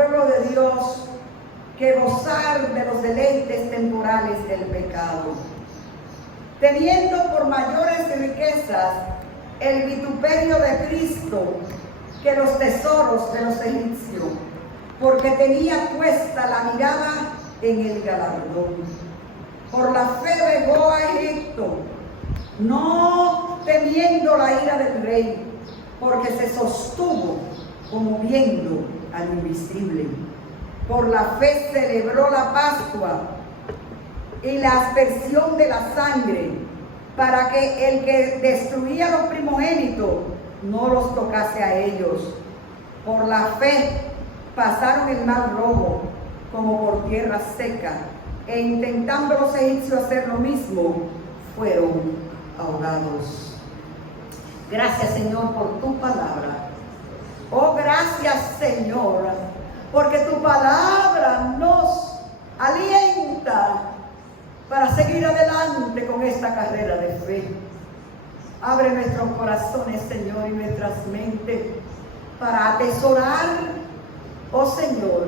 pueblo de Dios que gozar de los deleites temporales del pecado, teniendo por mayores riquezas el vituperio de Cristo que los tesoros de los egipcios, porque tenía puesta la mirada en el galardón. Por la fe dejó a Egipto, no temiendo la ira del rey, porque se sostuvo como viendo al invisible. Por la fe celebró la Pascua y la aspersión de la sangre, para que el que destruía los primogénitos no los tocase a ellos. Por la fe pasaron el mar rojo como por tierra seca, e intentando los egipcios hacer lo mismo, fueron ahogados. Gracias, Señor, por tu palabra. Oh, gracias, Señor, porque tu palabra nos alienta para seguir adelante con esta carrera de fe. Abre nuestros corazones, Señor, y nuestras mentes para atesorar, oh Señor,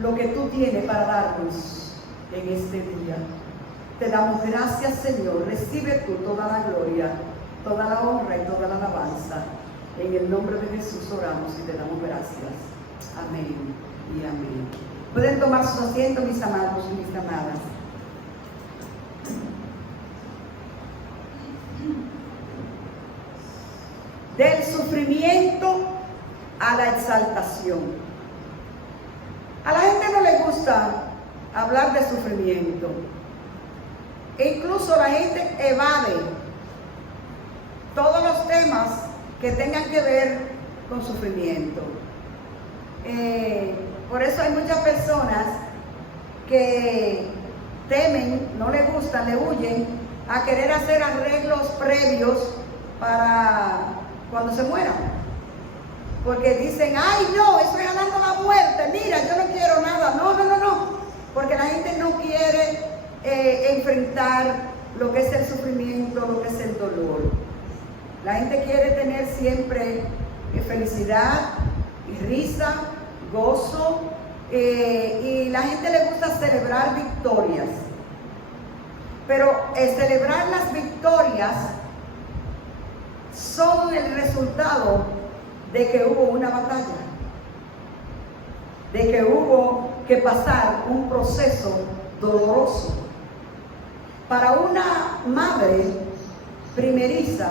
lo que tú tienes para darnos en este día. Te damos gracias, Señor. Recibe tú toda la gloria, toda la honra y toda la alabanza. En el nombre de Jesús oramos y te damos gracias. Amén y amén. Pueden tomar sus asientos, mis amados y mis amadas. Del sufrimiento a la exaltación. A la gente no le gusta hablar de sufrimiento. E incluso la gente evade todos los temas que tengan que ver con sufrimiento. Por eso hay muchas personas que temen, no les gusta, le huyen a querer hacer arreglos previos para cuando se mueran. Porque dicen, ay no, estoy ganando la muerte, mira, yo no quiero nada. No. Porque la gente no quiere enfrentar lo que es el sufrimiento, lo que es el dolor. La gente quiere tener siempre felicidad y risa, gozo, y la gente le gusta celebrar victorias. Pero celebrar las victorias son el resultado de que hubo una batalla, de que hubo que pasar un proceso doloroso. Para una madre primeriza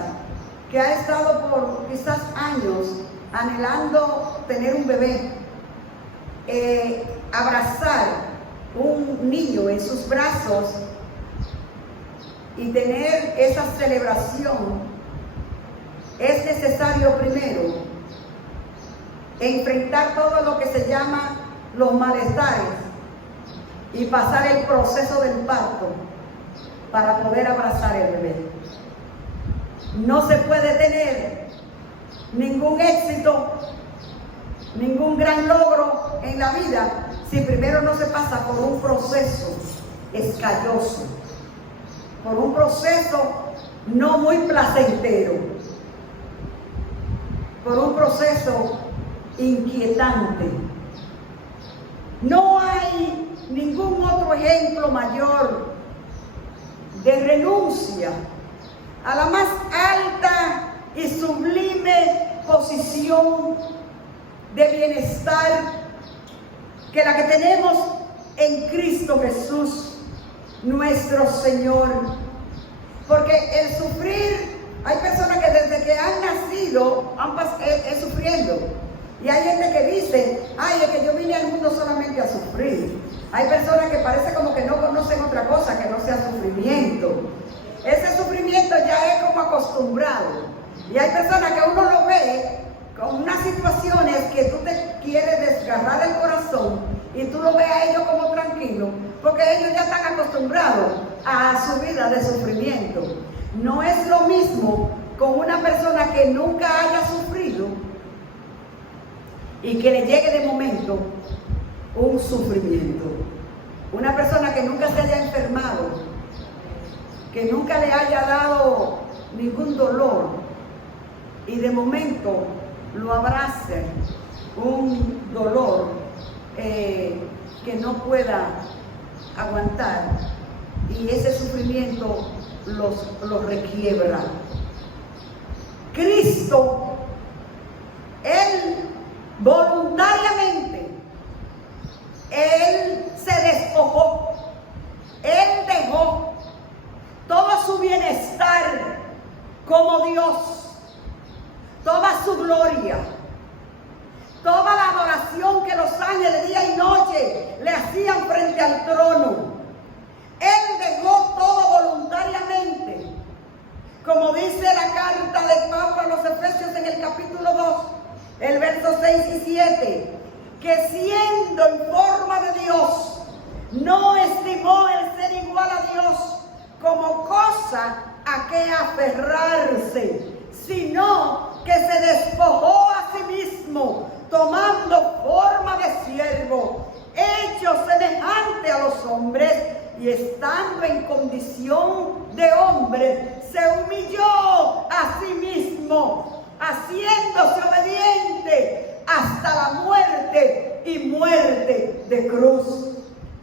que ha estado por quizás años anhelando tener un bebé, abrazar un niño en sus brazos y tener esa celebración, es necesario primero enfrentar todo lo que se llama los malestares y pasar el proceso del parto para poder abrazar el bebé. No se puede tener ningún éxito, ningún gran logro en la vida si primero no se pasa por un proceso escalloso, por un proceso no muy placentero, por un proceso inquietante. No hay ningún otro ejemplo mayor de renuncia a la más alta y sublime posición de bienestar que la que tenemos en Cristo Jesús, nuestro Señor. Porque el sufrir, hay personas que desde que han nacido es sufriendo. Y hay gente que dice, ay, es que yo vine al mundo solamente a sufrir. Hay personas que parece como que no conocen otra cosa que no sea sufrimiento. Ese sufrimiento ya es como acostumbrado. Y hay personas que uno lo ve con unas situaciones que tú te quieres desgarrar el corazón y tú lo ves a ellos como tranquilos, porque ellos ya están acostumbrados a su vida de sufrimiento. No es lo mismo con una persona que nunca haya sufrido y que le llegue de momento un sufrimiento. Una persona que nunca se haya enfermado, que nunca le haya dado ningún dolor y de momento lo abrace un dolor que no pueda aguantar, y ese sufrimiento los requiebra. Cristo, Él voluntariamente, Él se despojó, Él dejó todo su bienestar como Dios, toda su gloria, toda la adoración que los ángeles día y noche le hacían frente al trono. Él dejó todo voluntariamente, como dice la carta de Pablo a los Efesios en el capítulo 2, el verso 6 y 7, que siendo en forma de Dios, no estimó el ser igual a Dios como cosa a que aferrarse, sino que se despojó a sí mismo, tomando forma de siervo, hecho semejante a los hombres, y estando en condición de hombre, se humilló a sí mismo, haciéndose obediente hasta la muerte, y muerte de cruz,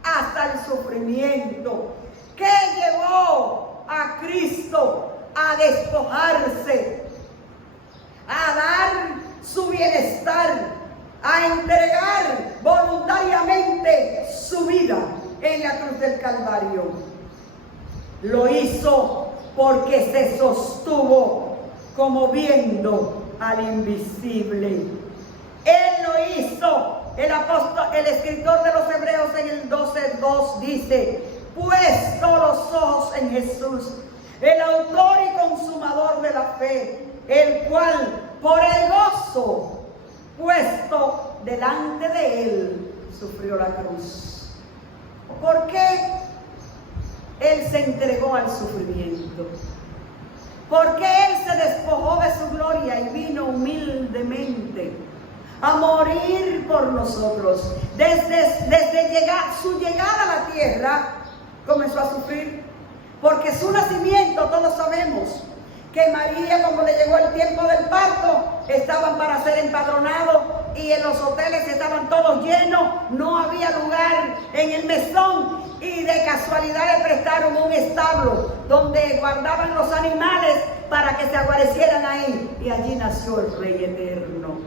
hasta el sufrimiento, que llevó a Cristo a despojarse, a dar su bienestar, a entregar voluntariamente su vida en la cruz del Calvario. Lo hizo porque se sostuvo como viendo al invisible. Él lo hizo. El escritor de los Hebreos en el 12:2 dice: puesto los ojos en Jesús, el autor y consumador de la fe, el cual por el gozo puesto delante de él sufrió la cruz. ¿Por qué él se entregó al sufrimiento? Porque él se despojó de su gloria y vino humildemente a morir por nosotros. Desde su llegada a la tierra comenzó a sufrir, porque su nacimiento, todos sabemos que María, cuando le llegó el tiempo del parto, estaban para ser empadronados y en los hoteles estaban todos llenos, no había lugar en el mesón, y de casualidad le prestaron un establo donde guardaban los animales para que se aguarecieran ahí, y allí nació el Rey Eterno.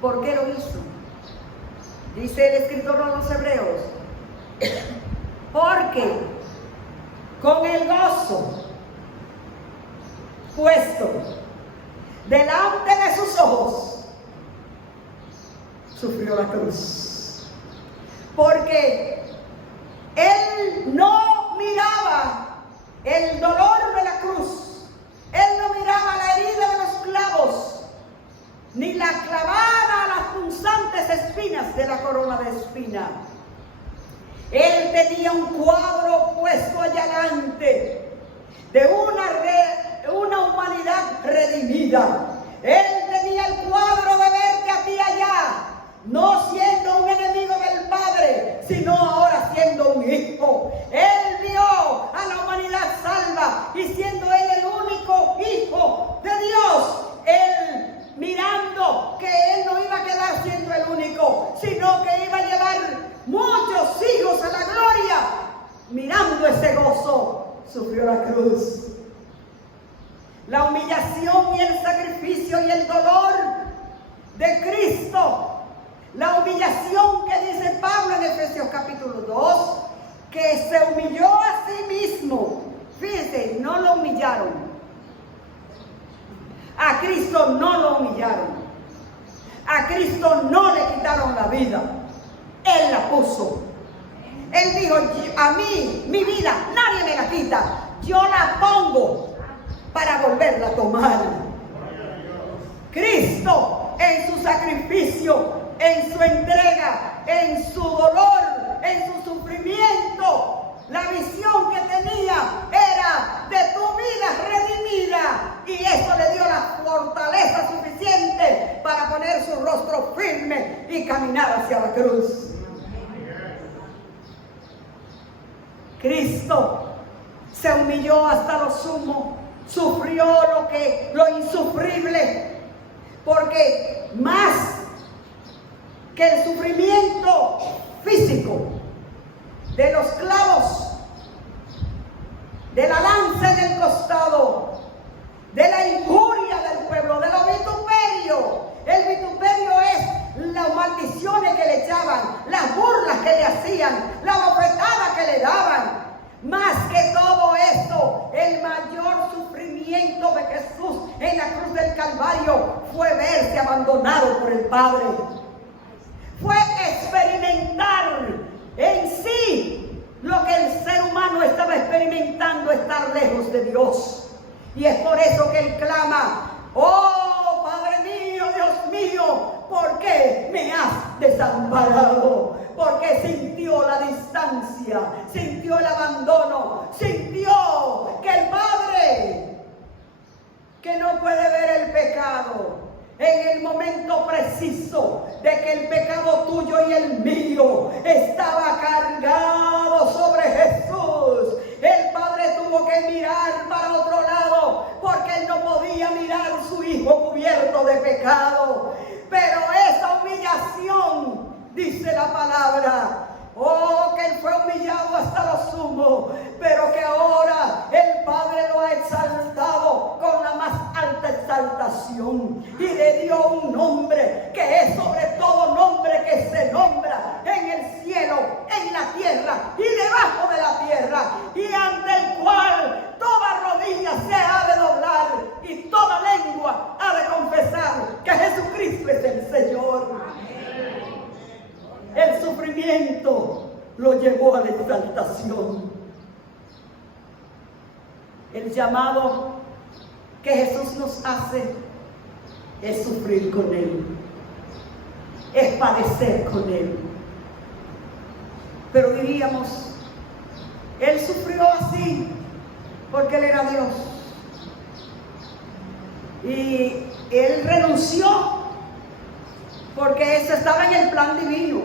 ¿Por qué lo hizo? Dice el escritor a los Hebreos: porque con el gozo puesto delante de sus ojos sufrió la cruz. Porque él no miraba el dolor de la cruz, él no miraba la herida de los clavos, ni la clavada a las punzantes espinas de la corona de espina. Él tenía un cuadro puesto allá adelante de una humanidad redimida. Él tenía el cuadro de verte a ti allá, no siendo un enemigo del Padre, sino ahora siendo un hijo. Él vio a la humanidad salva, y siendo él el único hijo de Dios, él mirando que él no iba a quedar siendo el único, sino que iba a llevar muchos hijos a la gloria, mirando ese gozo, sufrió la cruz. La humillación y el sacrificio y el dolor de Cristo, la humillación que dice Pablo en Efesios capítulo 2, que se humilló a sí mismo. Fíjense, no lo humillaron. A Cristo no lo humillaron. A Cristo no le quitaron la vida. Él la puso. Él dijo: a mí, mi vida, nadie me la quita. Yo la pongo para volverla a tomar. Cristo, en su sacrificio, en su entrega, en su dolor, en su sufrimiento, la visión que tenía era de tu vida redimida, y eso le dio la fortaleza suficiente para poner su rostro firme y caminar hacia la cruz. Cristo se humilló hasta lo sumo, sufrió lo insufrible, porque más que el sufrimiento físico de los clavos, de la lanza en el costado, de la injuria del pueblo, de los vituperios. El vituperio es las maldiciones que le echaban, las burlas que le hacían, la bofetada que le daban. Más que todo esto, el mayor sufrimiento de Jesús en la cruz del Calvario fue verse abandonado por el Padre. Fue experimentar en sí lo que el ser humano estaba experimentando, estar lejos de Dios. Y es por eso que él clama: oh Padre mío, Dios mío, ¿por qué me has desamparado? Porque sintió la distancia, sintió el abandono, sintió que el Padre, que no puede ver el pecado, en el momento preciso de que el pecado tuyo y el mío estaba cargado sobre Jesús, el Padre tuvo que mirar para otro lado, porque él no podía mirar a su hijo cubierto de pecado. Pero esa humillación, dice la palabra, oh, que él fue humillado hasta lo sumo, pero que ahora el Padre lo ha exaltado con la más alta exaltación y le dio un nombre que es sobre todo nombre, que se nombra en el cielo, en la tierra y debajo de la tierra, y ante el cual toda rodilla se ha de doblar y toda lengua ha de confesar que Jesucristo es el Señor. El sufrimiento lo llevó a la exaltación. El llamado que Jesús nos hace es sufrir con Él, es padecer con Él. Pero diríamos, Él sufrió así porque Él era Dios. Y Él renunció porque eso estaba en el plan divino.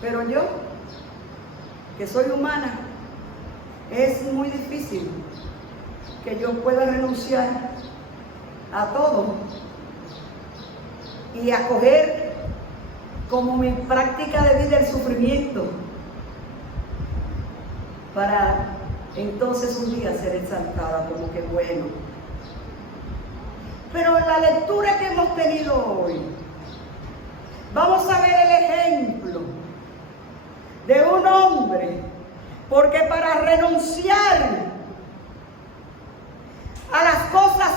Pero yo, que soy humana, es muy difícil que yo pueda renunciar a todo y acoger como mi práctica de vida el sufrimiento para entonces un día ser exaltada como que bueno. Pero en la lectura que hemos tenido hoy, vamos a ver el ejemplo de un hombre, porque para renunciar a las cosas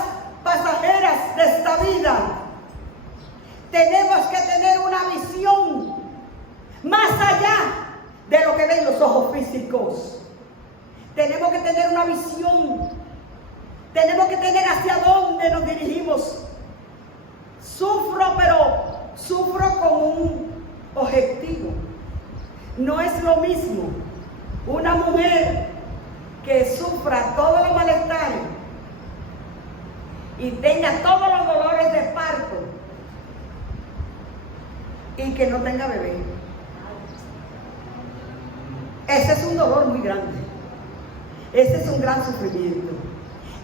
pasajeras de esta vida, tenemos que tener una visión más allá de lo que ven los ojos físicos. Tenemos que tener una visión, tenemos que tener hacia dónde nos dirigimos. Sufro, pero sufro con un objetivo. No es lo mismo una mujer que sufra todos los malestares y tenga todos los dolores de parto y que no tenga bebé. Ese es un dolor muy grande. Ese es un gran sufrimiento.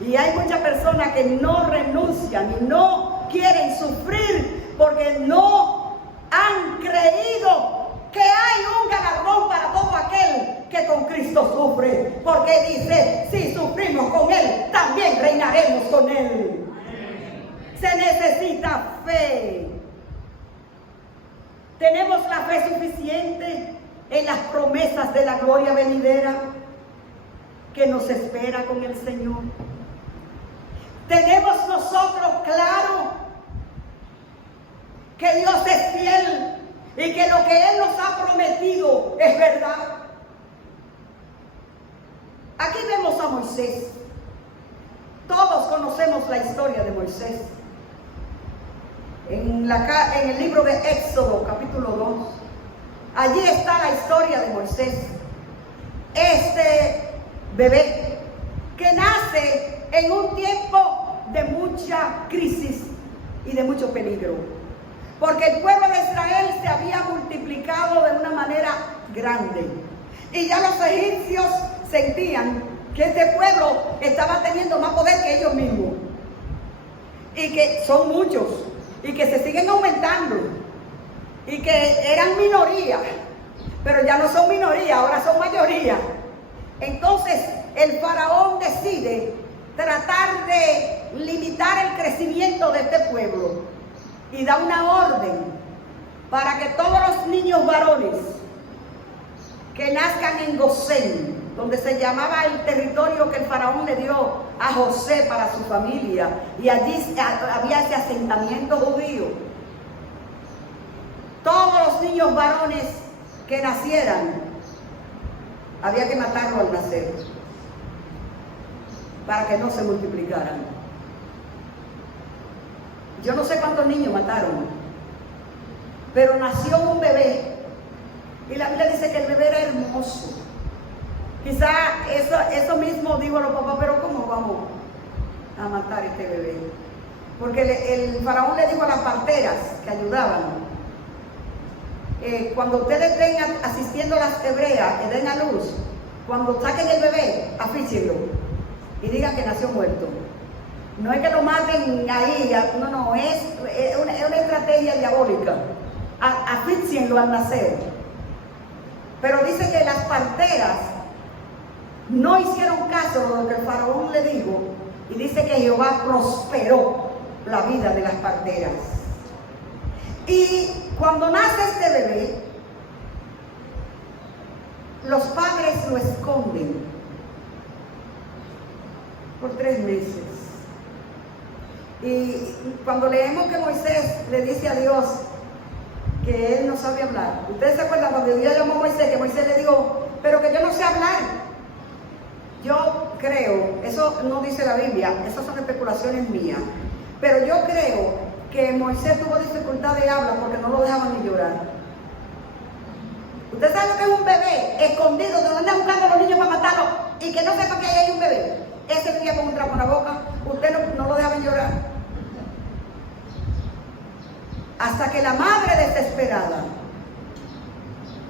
Y hay muchas personas que no renuncian y no quieren sufrir porque no han creído que hay un galardón para todo aquel que con Cristo sufre, porque dice, si sufrimos con Él, también reinaremos con Él. Se necesita fe. ¿Tenemos la fe suficiente en las promesas de la gloria venidera que nos espera con el Señor? ¿Tenemos nosotros claro que Dios es fiel y que lo que Él nos ha prometido es verdad? Aquí vemos a Moisés. Todos conocemos la historia de Moisés. En el libro de Éxodo, capítulo 2, allí está la historia de Moisés. Este bebé que nace en un tiempo de mucha crisis y de mucho peligro, porque el pueblo de Israel se había multiplicado de una manera grande y ya los egipcios sentían que este pueblo estaba teniendo más poder que ellos mismos y que son muchos y que se siguen aumentando. y que eran minoría, pero ya no son minoría, ahora son mayoría. Entonces el faraón decide tratar de limitar el crecimiento de este pueblo y da una orden para que todos los niños varones que nazcan en Gosén, donde se llamaba el territorio que el faraón le dio a José para su familia, y allí había ese asentamiento judío, todos los niños varones que nacieran había que matarlo al nacer para que no se multiplicaran. Yo no sé cuántos niños mataron, pero nació un bebé y la Biblia dice que el bebé era hermoso. Quizá eso mismo digo los papás, pero ¿cómo vamos a matar a este bebé? Porque el faraón le dijo a las parteras que ayudaban, cuando ustedes estén asistiendo a las hebreas que den a luz, cuando saquen el bebé, asfíxienlo y digan que nació muerto. No es que lo maten ahí, no, es una estrategia diabólica. Asfixienlo al nacer. Pero dice que las parteras no hicieron caso de lo que el faraón le dijo, y dice que Jehová prosperó la vida de las parteras. Y cuando nace este bebé, los padres lo esconden por 3 meses. Y cuando leemos que Moisés le dice a Dios que él no sabe hablar, ustedes se acuerdan cuando Dios llamó a Moisés, que Moisés le dijo, pero que yo no sé hablar. Yo creo, eso no dice la Biblia, esas son especulaciones mías, pero yo creo que Moisés tuvo dificultad de hablar porque no lo dejaban ni llorar. ¿Usted sabe lo que es un bebé escondido, de donde andan buscando a los niños para matarlo y que no sepa que ahí hay un bebé? Ese venía con un trapo en la boca, usted no lo dejaban llorar. Hasta que la madre desesperada,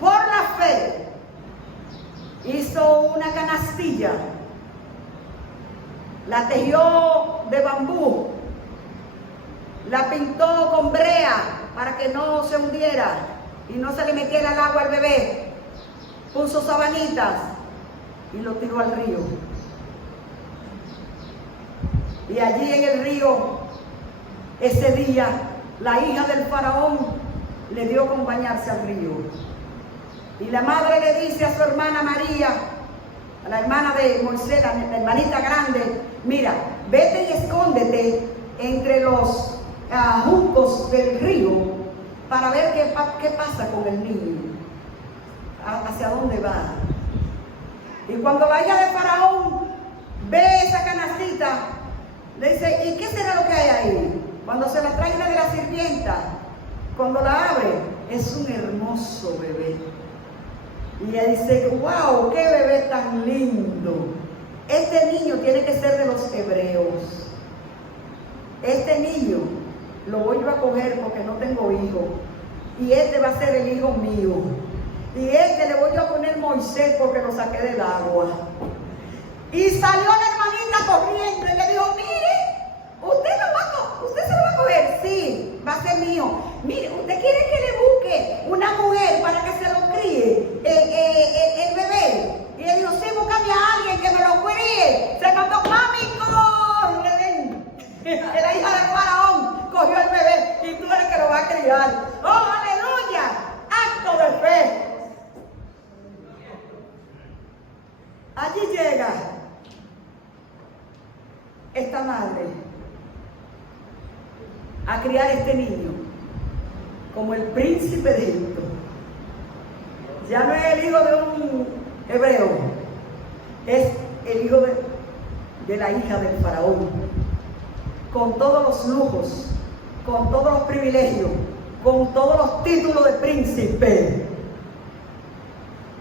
por la fe, hizo una canastilla, la tejió de bambú, la pintó con brea para que no se hundiera y no se le metiera el agua al bebé, puso sabanitas y lo tiró al río. Y allí en el río, ese día, la hija del faraón le dio con bañarse al río. Y la madre le dice a su hermana María, a la hermana de Moisés, la hermanita grande, mira, vete y escóndete entre los juncos del río para ver qué pasa con el niño, hacia dónde va. Y cuando la hija de faraón ve esa canastita, le dice, ¿y qué será lo que hay ahí? Cuando se la trae una de las sirvientas, cuando la abre, es un hermoso bebé. Y ella dice, wow, qué bebé tan lindo. Este niño tiene que ser de los hebreos. Este niño lo voy yo a coger porque no tengo hijo. Y este va a ser el hijo mío. Y este le voy yo a poner Moisés porque lo saqué del agua. Y salió la hermanita corriendo y le dijo, mire, usted se lo va a coger. Sí, va a ser mío. Mire, ¿usted quiere que le busque una mujer para que se lo críe el bebé? Y le dijo, sí, búscame a alguien que me lo críe. Se mandó, mami, corre. La hija del faraón cogió el bebé y tú eres el que lo va a criar. ¡Oh, aleluya! Acto de fe. Allí llega esta madre a criar este niño como el príncipe de Egipto. Ya no es el hijo de un hebreo, es el hijo de la hija del faraón, con todos los lujos, con todos los privilegios, con todos los títulos de príncipe.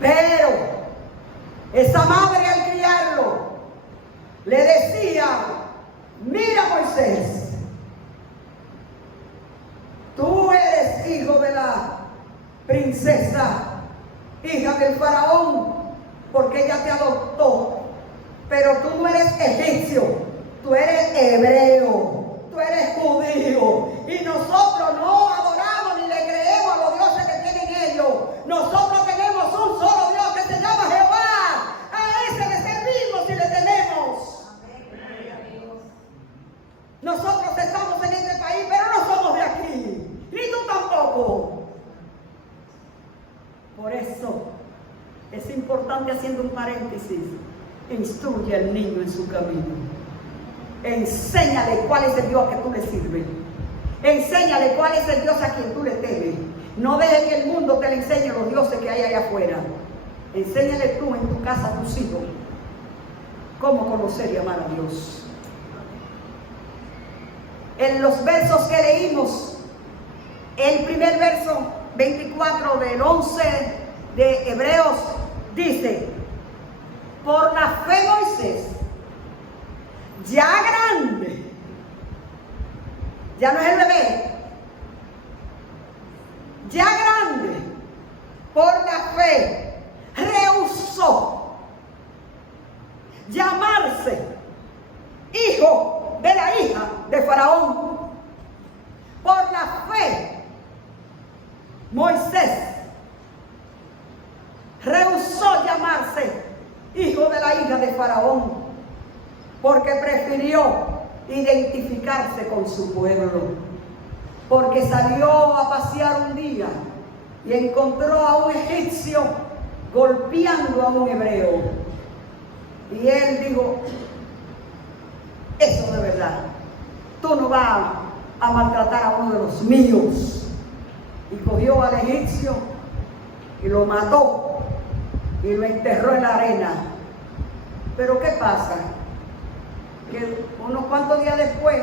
Pero esa madre al criarlo le decía, mira Moisés, tú eres hijo de la princesa, hija del faraón, porque ella te adoptó, pero tú no eres egipcio, tú eres hebreo, tú eres judío, y nosotros no adoramos ni le creemos a los dioses importante, haciendo un paréntesis, instruye al niño en su camino. Enséñale cuál es el Dios a que tú le sirves. Enséñale cuál es el Dios a quien tú le temes. No dejes que el mundo te le enseñe los dioses que hay allá afuera. Enséñale tú en tu casa a tus hijos cómo conocer y amar a Dios. En los versos que leímos, el primer verso 24 del 11 de Hebreos dice: por la fe Moisés, ya grande, ya no es el bebé, ya grande, por la fe rehusó llamarse hijo de la hija de Faraón. Por la fe Moisés rehusó llamarse hijo de la hija de Faraón, porque prefirió identificarse con su pueblo, porque salió a pasear un día y encontró a un egipcio golpeando a un hebreo, y él dijo: eso de verdad, tú no vas a maltratar a uno de los míos. Y cogió al egipcio y lo mató y lo enterró en la arena. Pero ¿qué pasa? Que unos cuantos días después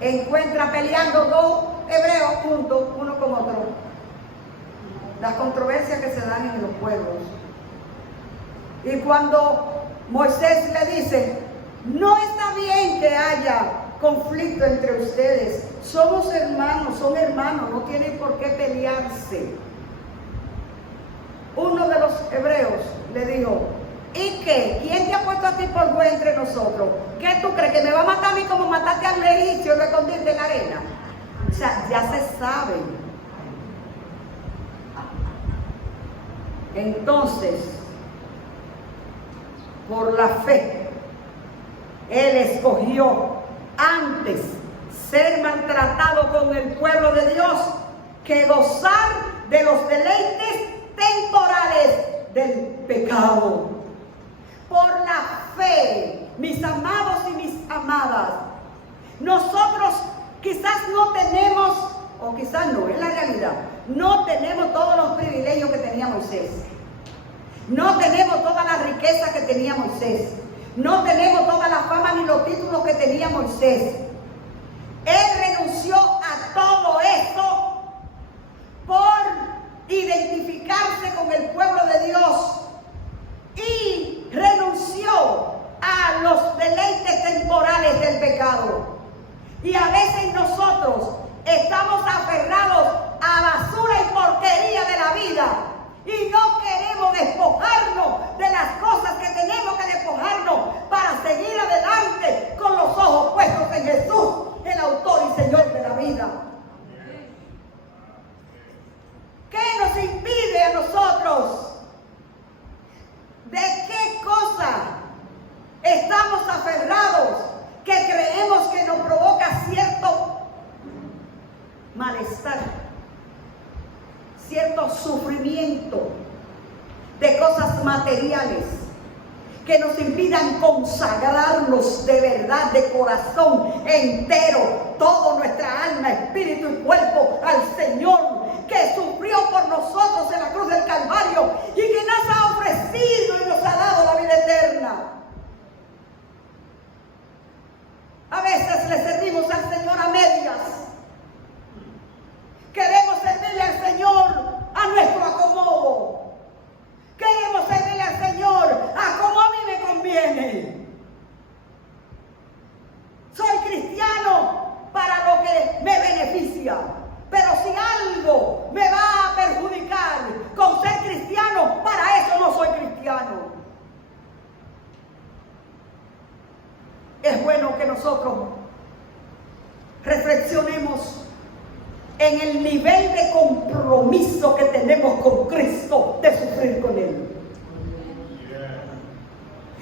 encuentra peleando dos hebreos juntos, uno con otro. Las controversias que se dan en los pueblos. Y cuando Moisés le dice: no está bien que haya conflicto entre ustedes, somos hermanos, son hermanos, no tienen por qué pelearse. Uno de los hebreos le dijo: ¿y qué? ¿Quién te ha puesto a ti por juez entre nosotros? ¿Qué tú crees? ¿Que me va a matar a mí como mataste al egipcio y lo escondiste en la arena? O sea, ya se sabe. Entonces, por la fe, él escogió antes ser maltratado con el pueblo de Dios que gozar de los deleites temporales del pecado. Por la fe, mis amados y mis amadas, nosotros quizás no tenemos, o quizás no, es la realidad, no tenemos todos los privilegios que tenía Moisés. No tenemos toda la riqueza que tenía Moisés. No tenemos toda la fama ni los títulos que tenía Moisés. Él renunció a todo esto por identificarse con el pueblo de Dios y renunció a los deleites temporales del pecado. Y a veces nosotros estamos aferrados a basura y porquería de la vida y no queremos despojarnos de las cosas que tenemos que despojarnos para seguir adelante con los ojos puestos en Jesús, el autor y Señor de la vida. ¿Qué nos impide a nosotros? ¿De qué cosa estamos aferrados que creemos que nos provoca cierto malestar, cierto sufrimiento, de cosas materiales que nos impidan consagrarnos de verdad, de corazón entero, toda nuestra alma, espíritu y cuerpo al Señor, que sufrió por nosotros en la cruz del Calvario y que nos ha ofrecido y nos ha dado la vida eterna? A veces le servimos al Señor a medias. Queremos servirle al Señor a nuestro acomodo. Queremos servirle al Señor a como a mí me conviene. Soy cristiano para lo que me beneficia. Pero si algo me va a perjudicar con ser cristiano, para eso no soy cristiano. Es bueno que nosotros reflexionemos en el nivel de compromiso que tenemos con Cristo de sufrir con Él.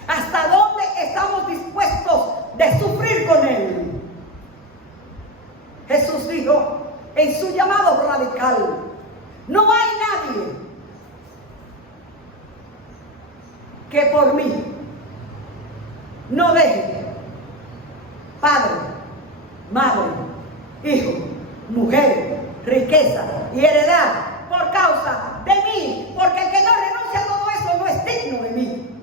¿Hasta dónde estamos dispuestos de sufrir con Él? Jesús dijo en su llamado radical: no hay nadie que por mí no deje padre, madre, hijo, mujer, riqueza y heredad por causa de mí, porque el que no renuncia a todo eso no es digno de mí.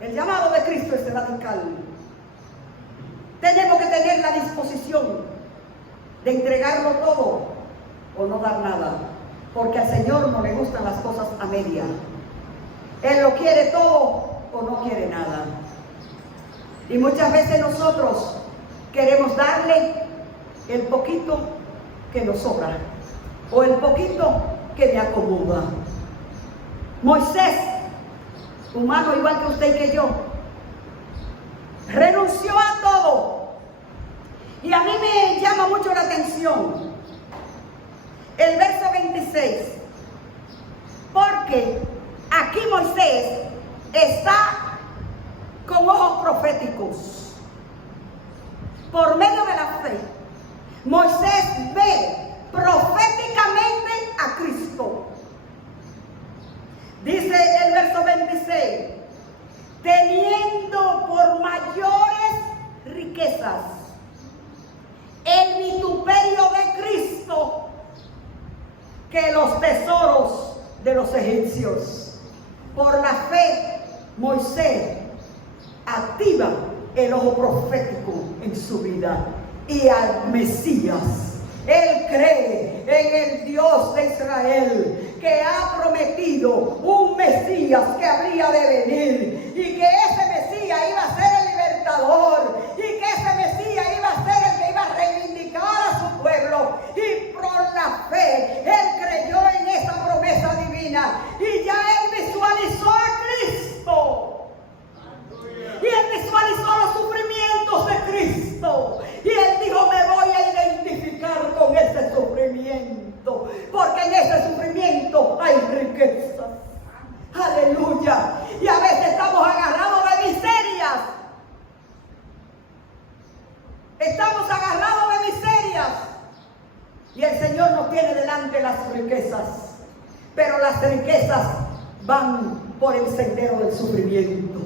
El llamado de Cristo es radical. Tenemos que tener la disposición de entregarlo todo o no dar nada, porque al Señor no le gustan las cosas a media. Él lo quiere todo o no quiere nada. Y muchas veces nosotros queremos darle el poquito que nos sobra o el poquito que me acomoda. Moisés, humano igual que usted y que yo, renunció a todo. Y a mí me llama mucho la atención el verso 26, porque aquí Moisés está con ojos proféticos. Por medio de la fe, Moisés ve proféticamente a Cristo. Dice el verso 26, teniendo por mayores riquezas el vituperio de Cristo que los tesoros de los egipcios. Por la fe, Moisés activa el ojo profético en su vida y al Mesías. Él cree en el Dios de Israel, que ha prometido un Mesías que habría de venir, y que ese Mesías iba a ser el libertador, y que ese Mesías iba a ser el que iba a reivindicar a su pueblo. Y por la fe, él creyó en esa promesa divina, y ya él visualizó a Cristo. Y él visualizó los sufrimientos de Cristo. Y él dijo, me voy a identificar con ese sufrimiento, porque en ese sufrimiento hay riqueza. Aleluya. Y a veces estamos agarrados de miserias. Estamos agarrados de miserias. Y el Señor nos tiene delante las riquezas. Pero las riquezas van por el sendero del sufrimiento.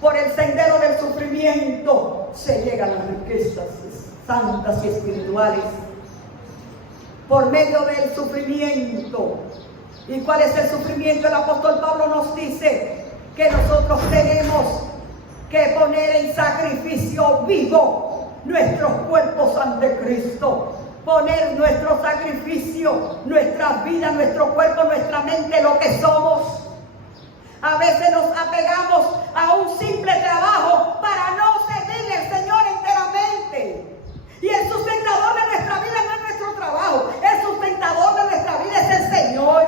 Por el sendero del sufrimiento se llegan a las riquezas santas y espirituales. Por medio del sufrimiento. ¿Y cuál es el sufrimiento? El apóstol Pablo nos dice que nosotros tenemos que poner en sacrificio vivo nuestros cuerpos ante Cristo. Poner nuestro sacrificio, nuestra vida, nuestro cuerpo, nuestra mente, lo que somos. A veces nos apegamos a un simple trabajo para no servir al Señor enteramente. Y el sustentador de nuestra vida no es nuestro trabajo. El sustentador de nuestra vida es el Señor.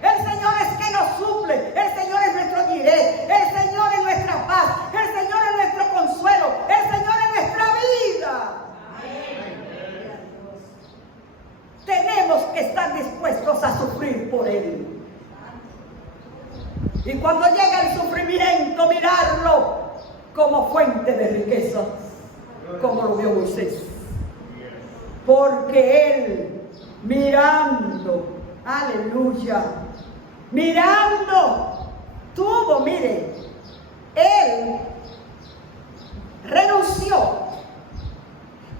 El Señor es que nos suple. El Señor es nuestro diré. El Señor es nuestra paz. El Señor es nuestro consuelo. El Señor es nuestra vida. Tenemos que estar dispuestos a sufrir por Él. Y cuando llega el sufrimiento, mirarlo como fuente de riqueza, como lo vio Moisés. Porque Él, mirando, aleluya, mirando, tuvo, mire, Él renunció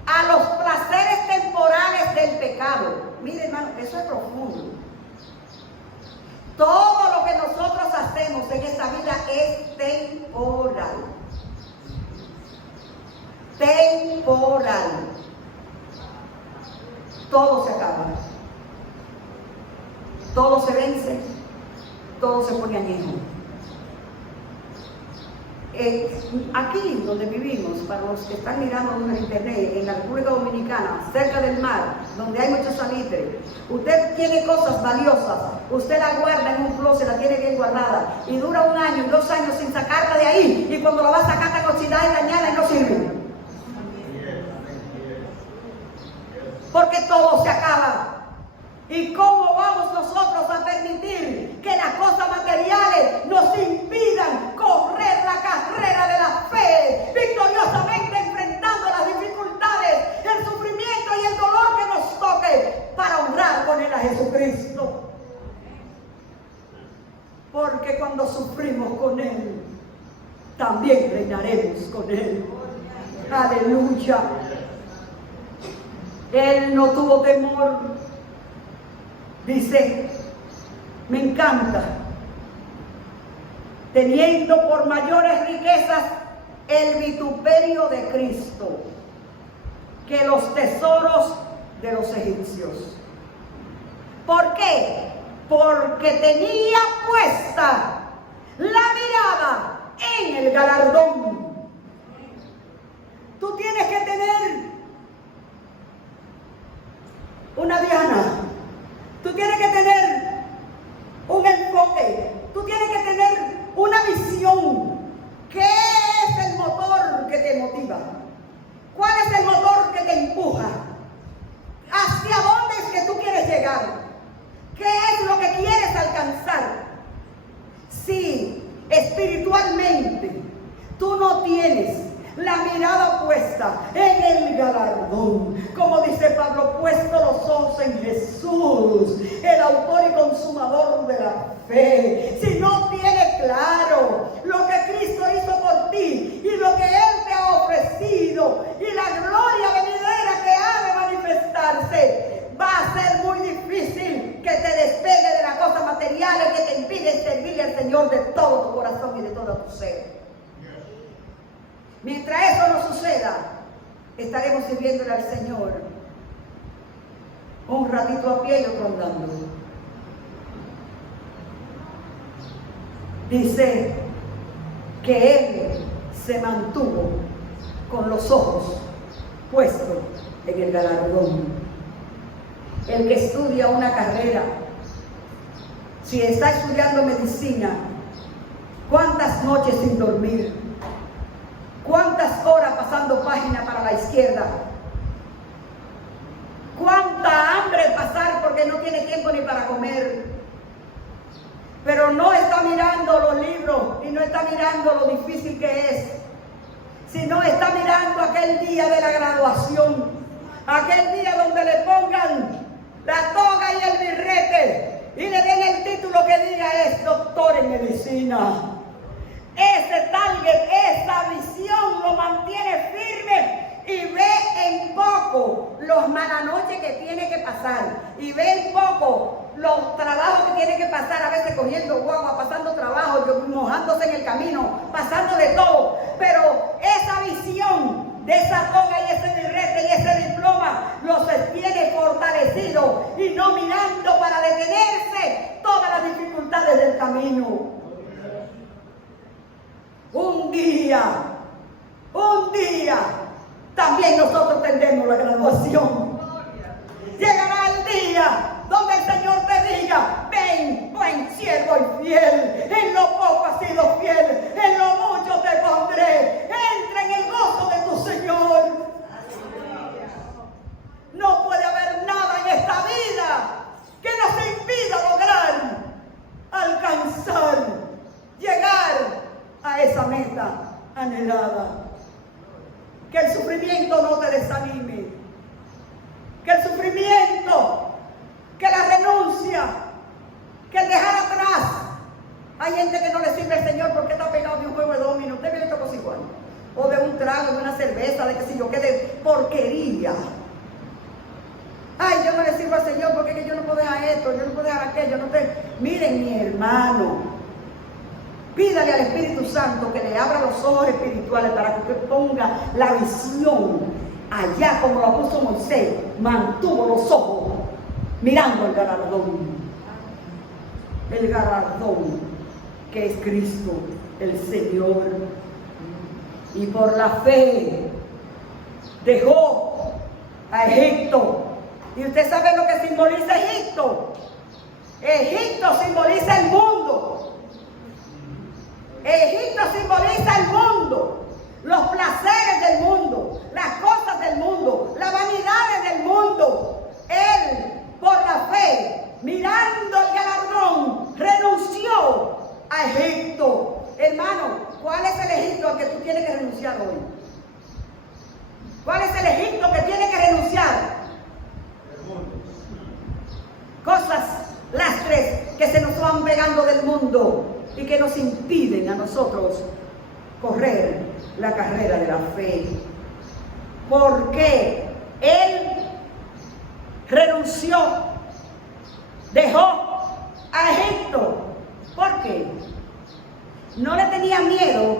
a los placeres temporales del pecado. Mire, hermano, eso es profundo. Todo lo que nosotros hacemos en esta vida es temporal. Temporal. Todo se acaba. Todo se vence. Todo se pone añejo. Aquí donde vivimos, para los que están mirando en internet, en la República Dominicana, cerca del mar, donde hay mucho salitre, usted tiene cosas valiosas, usted la guarda en un closet, la tiene bien guardada, y dura 1 año y 2 años sin sacarla de ahí, y cuando la va a sacar está oxidada y dañada y no sirve. Porque todo se acaba. ¿Y cómo vamos nosotros a permitir que las cosas materiales nos impidan correr la carrera de la fe, victoriosamente enfrentando las dificultades, el sufrimiento y el dolor que nos toque para honrar con Él a Jesucristo? nosotros sufrimos con Él, también reinaremos con Él. Aleluya. Él no tuvo temor. Dice, me encanta, teniendo por mayores riquezas el vituperio de Cristo que los tesoros de los egipcios. ¿Por qué? Porque tenía puesta la mirada en el galardón. Tú tienes que tener una diana, tú tienes que tener un enfoque, tú tienes que tener una visión. ¿Qué es el motor que te motiva? ¿Cuál es el motor que te empuja? ¿Hacia dónde es que tú quieres llegar? ¿Qué es lo que quieres alcanzar? Si espiritualmente tú no tienes la mirada puesta en el galardón, como dice Pablo, puesto los ojos en Jesús, el autor y consumador de la fe. Si no tienes claro lo que Cristo hizo por ti y lo que Él te ha ofrecido y la gloria venidera que ha de manifestarse, va a ser muy difícil que te despegue de las cosas materiales que te impiden servirle al Señor de todo tu corazón y de todo tu ser. Mientras eso no suceda, estaremos sirviéndole al Señor un ratito a pie y otro andando. Dice que Él se mantuvo con los ojos puestos en el galardón. El que estudia una carrera, si está estudiando medicina, ¿cuántas noches sin dormir? ¿Cuántas horas pasando página para la izquierda? ¿Cuánta hambre pasar porque no tiene tiempo ni para comer? Pero no está mirando los libros y no está mirando lo difícil que es, sino está mirando aquel día de la graduación, aquel día donde le pongan la toga y el birrete y le den el título que diga es doctor en medicina. Ese target, esa visión lo mantiene firme y ve en poco los malanoches que tiene que pasar y ve en poco los trabajos que tiene que pasar, a veces cogiendo guagua, pasando trabajo, mojándose en el camino, pasando de todo, pero esa visión de esa toga y ese birrete y ese diploma los tiene fortalecido y no mirando para detenerse todas las dificultades del camino. Un día, también nosotros tendremos la graduación. Llegará el día donde el Señor te diga, ven, buen siervo y fiel, en lo poco has sido fiel, en lo mucho te pondré, entra en el gozo de tu Señor. No puede haber nada en esta vida que nos impida lograr, alcanzar, llegar a esa meta anhelada. Que el sufrimiento no te desanime, que el sufrimiento, que la renuncia, que el dejar atrás. Hay gente que no le sirve al Señor porque está pegado de un juego de dominó. Usted ve esto cosa igual, o de un trago, de una cerveza, de que si yo quede porquería. Ay, yo no le sirvo al Señor porque yo no puedo dejar esto, yo no puedo dejar aquello. Miren, mi hermano, pídale al Espíritu Santo que le abra los ojos espirituales para que usted ponga la visión allá como lo puso Moisés. Mantuvo los ojos mirando el galardón. El galardón que es Cristo, el Señor. Y por la fe dejó a Egipto. Y usted sabe lo que simboliza Egipto. Egipto simboliza el mundo. Egipto simboliza el mundo, los placeres del mundo, las cosas del mundo, las vanidades del mundo. Él, por la fe, mirando el galardón, renunció a Egipto. Hermano, ¿cuál es el Egipto al que tú tienes que renunciar hoy? ¿Cuál es el Egipto que tienes que renunciar? Cosas lastres que se nos van pegando del mundo y que nos nos impiden a nosotros correr la carrera de la fe. Porque él renunció, dejó a Egipto. ¿Por qué? No le tenía miedo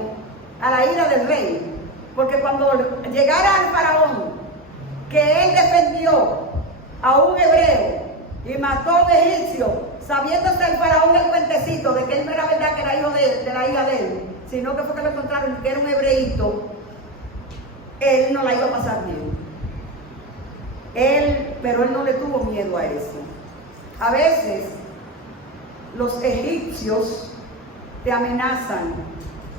a la ira del rey. Porque cuando llegara al faraón, que él defendió a un hebreo y mató a un egipcio, sabiéndose el faraón el cuentecito de que él no era verdad que era hijo de la hija de él, sino que fue que lo encontraron que era un hebreíto, él no la iba a pasar bien. Pero él no le tuvo miedo a eso. A veces los egipcios te amenazan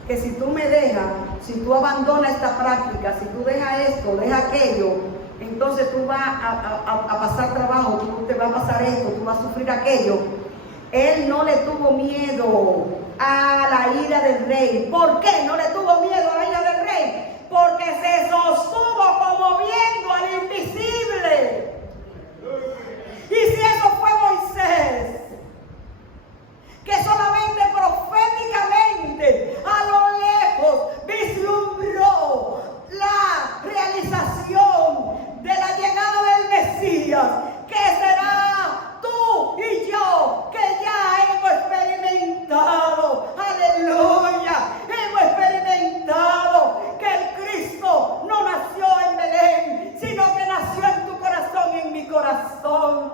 que si tú me dejas, si tú abandonas esta práctica, si tú dejas esto, dejas aquello, entonces tú vas a pasar trabajo, tú te va a pasar esto, tú vas a sufrir aquello. Él no le tuvo miedo a la ira del rey. ¿Por qué no le tuvo miedo a la ira del rey? Porque se sostuvo como viendo al invisible. Y si eso fue Moisés, que solamente proféticamente a lo lejos vislumbró la realización de la llegada del Mesías, que será tú y yo, que ya hemos experimentado, aleluya, hemos experimentado que el Cristo no nació en Belén, sino que nació en tu corazón y en mi corazón,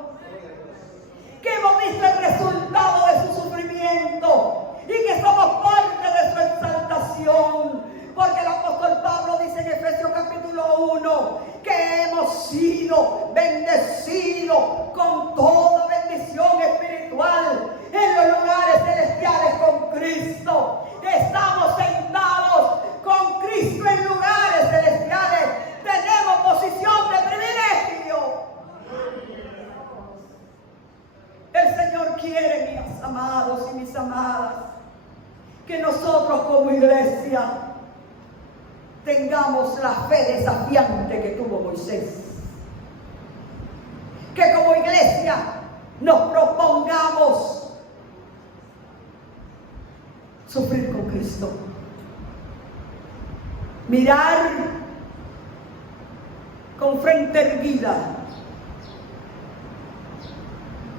que hemos visto el resultado de su sufrimiento y que somos parte de su exaltación, porque el apóstol Pablo dice en Efesios capítulo 1 que hemos sido bendecidos con toda bendición espiritual en los lugares celestiales con Cristo. Estamos sentados con Cristo en lugares celestiales, tenemos posición de privilegio. El Señor quiere, mis amados y mis amadas, que nosotros como iglesia tengamos la fe desafiante que tuvo Moisés. Que como iglesia nos propongamos sufrir con Cristo. Mirar con frente erguida,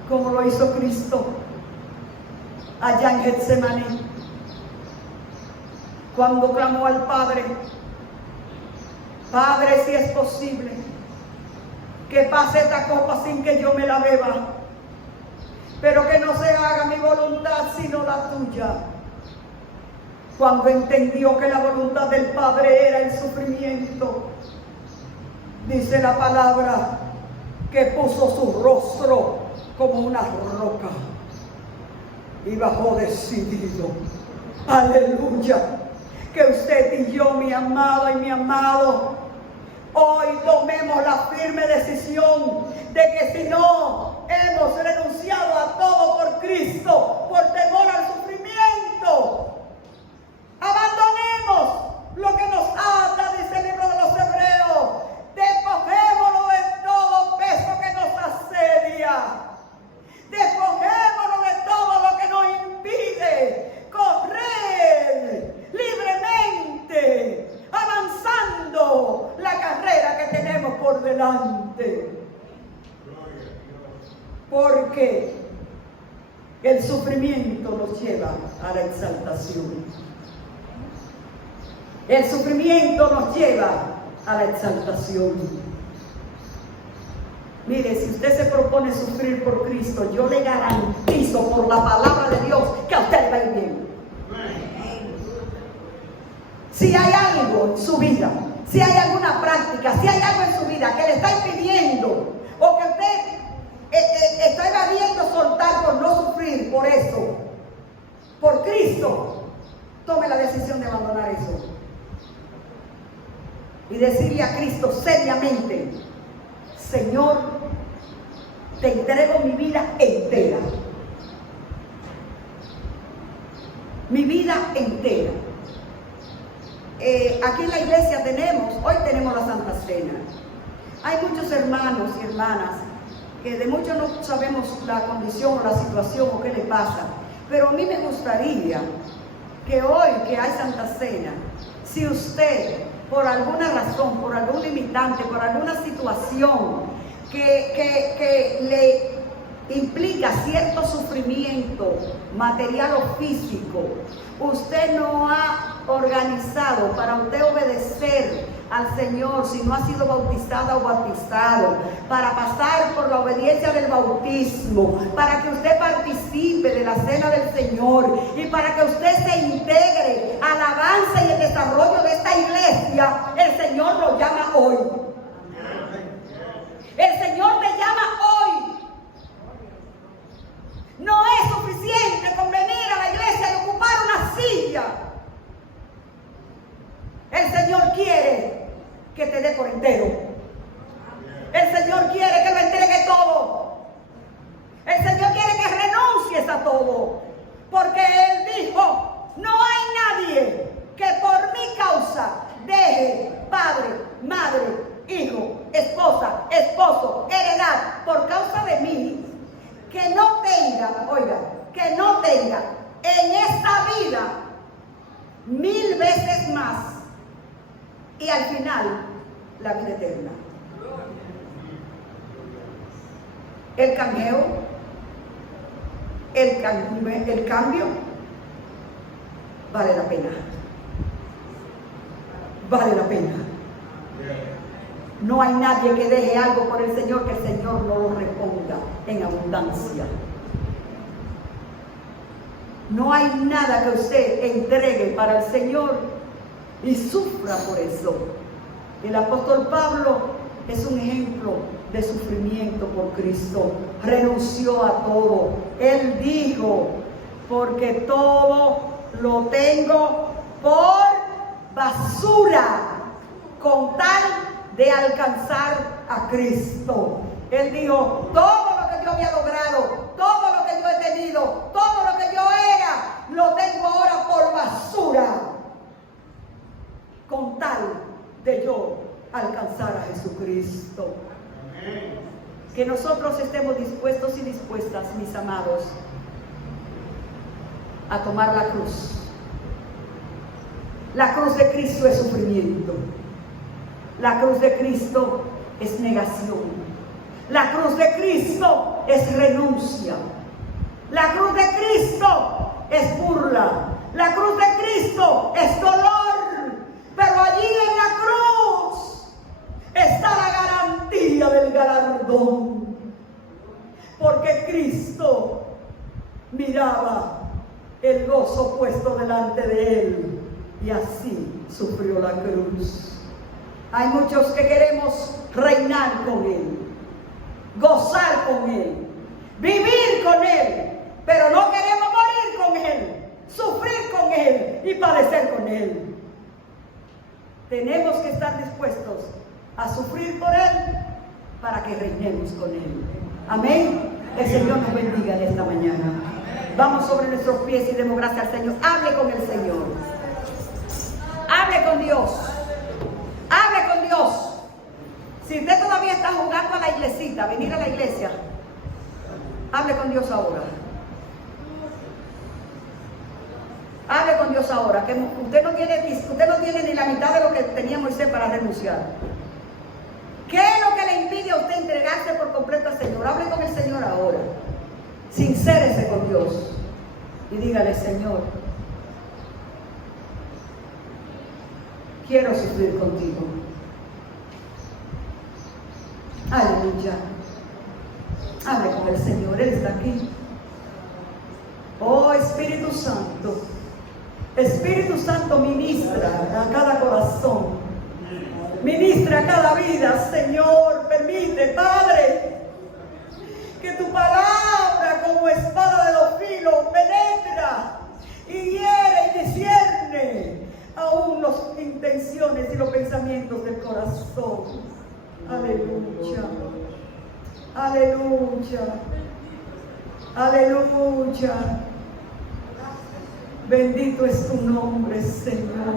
como lo hizo Cristo allá en Getsemaní, cuando clamó al Padre: Padre, si es posible, que pase esta copa sin que yo me la beba, pero que no se haga mi voluntad sino la tuya. Cuando entendió que la voluntad del Padre era el sufrimiento, dice la palabra que puso su rostro como una roca y bajó decidido. Aleluya. Que usted y yo, mi amada y mi amado, hoy tomemos la firme decisión de que si no hemos renunciado a todo por Cristo, por temor al sufrimiento, abandonemos lo que nos ata, dice el libro de los Hebreos, despojémonos de todo peso que nos asedia, despojémonos de todo lo que nos impide correr libremente, avanzando la carrera que tenemos por delante. Porque el sufrimiento nos lleva a la exaltación. El sufrimiento nos lleva a la exaltación. Mire, si usted se propone sufrir por Cristo, yo le garantizo por la palabra de Dios que a usted le va a ir bien. Si hay algo en su vida, si hay alguna práctica, si hay algo en su vida que le está impidiendo o que usted está evadiendo soltar por no sufrir por eso, por Cristo, tome la decisión de abandonar eso y decirle a Cristo seriamente: Señor, te entrego mi vida entera, mi vida entera. Aquí en la iglesia hoy tenemos la Santa Cena. Hay muchos hermanos y hermanas que de muchos no sabemos la condición o la situación o qué le pasa, pero a mí me gustaría que hoy que hay Santa Cena, si usted por alguna razón, por algún limitante, por alguna situación que le implica cierto sufrimiento material o físico, usted no ha organizado para usted obedecer al Señor, si no ha sido bautizada o bautizado, para pasar por la obediencia del bautismo, para que usted participe de la cena del Señor y para que usted se integre al avance y el desarrollo de esta iglesia, el Señor lo llama hoy. El Señor te llama hoy. No es suficiente con venir a la iglesia y ocupar una silla. El Señor quiere que te dé por entero. El Señor quiere que lo entregue todo. El Señor quiere que renuncies a todo. Porque Él dijo, no hay nadie que por mi causa deje padre, madre, hijo, esposa, esposo, heredad, por causa de mí, que no tenga, oiga, que no tenga en esta vida 1000 veces más y al final la vida eterna. El canjeo, el cambio vale la pena. Vale la pena. No hay nadie que deje algo por el Señor que el Señor no lo reponga en abundancia. No hay nada que usted entregue para el Señor y sufra por eso. El apóstol Pablo es un ejemplo de sufrimiento por Cristo. Renunció a todo. Él dijo, porque todo lo tengo por basura con tal de alcanzar a Cristo. Él dijo, todo lo que yo había logrado, todo lo que yo he tenido, todo lo que yo era, lo tengo ahora por basura, con tal de yo alcanzar a Jesucristo. Que nosotros estemos dispuestos y dispuestas, mis amados, a tomar la cruz. La cruz de Cristo es sufrimiento. La cruz de Cristo es negación. La cruz de Cristo es renuncia. La cruz de Cristo es burla. La cruz de Cristo es dolor. Pero allí en la cruz está la garantía del galardón. Porque Cristo miraba el gozo puesto delante de él y así sufrió la cruz. Hay muchos que queremos reinar con Él, gozar con Él, vivir con Él, pero no queremos morir con Él, sufrir con Él y padecer con Él. Tenemos que estar dispuestos a sufrir por Él para que reinemos con Él. Amén. El Señor nos bendiga en esta mañana. Vamos sobre nuestros pies y demos gracias al Señor. Hable con el Señor. Hable con Dios. Hable con Dios. Si usted todavía está jugando a la iglesita, venir a la iglesia, hable con Dios ahora. Hable con Dios ahora, que usted no tiene ni la mitad de lo que tenía Moisés para renunciar. ¿Qué es lo que le impide a usted entregarse por completo al Señor? Hable con el Señor ahora. Sincérese con Dios y dígale, Señor, quiero sufrir contigo. Aleluya. Hable con el Señor, Él está aquí. Oh Espíritu Santo, Espíritu Santo, ministra a cada corazón, ministra a cada vida, Señor. Permite, Padre, que tu palabra como espada de dos filos penetra y hiere y discierne aún las intenciones y los pensamientos del corazón. Aleluya. Aleluya. Aleluya. Bendito es tu nombre, Señor.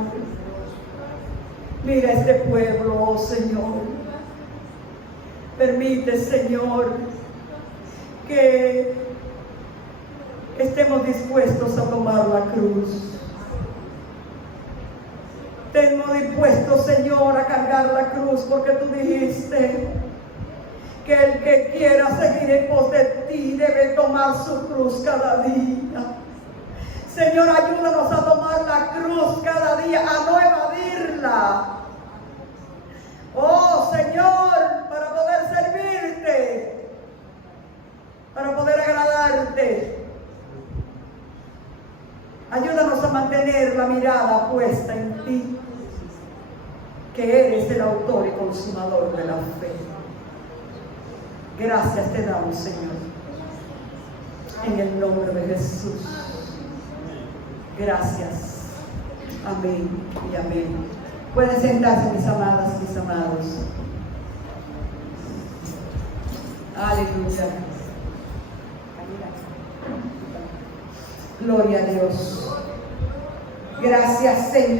Mira este pueblo, oh Señor. Permite, Señor, que estemos dispuestos a tomar la cruz. Tengo dispuesto, Señor, a cargar la cruz, porque tú dijiste que el que quiera seguir en pos de ti debe tomar su cruz cada día. Señor, ayúdanos a tomar la cruz cada día, a no evadirla. Oh, Señor, para poder servirte, para poder agradarte. Ayúdanos a mantener la mirada puesta en ti, que eres el autor y consumador de la fe. Gracias te damos, Señor, en el nombre de Jesús. Gracias. Amén y amén. Pueden sentarse, mis amadas, mis amados. Aleluya. Gloria a Dios. Gracias, Señor.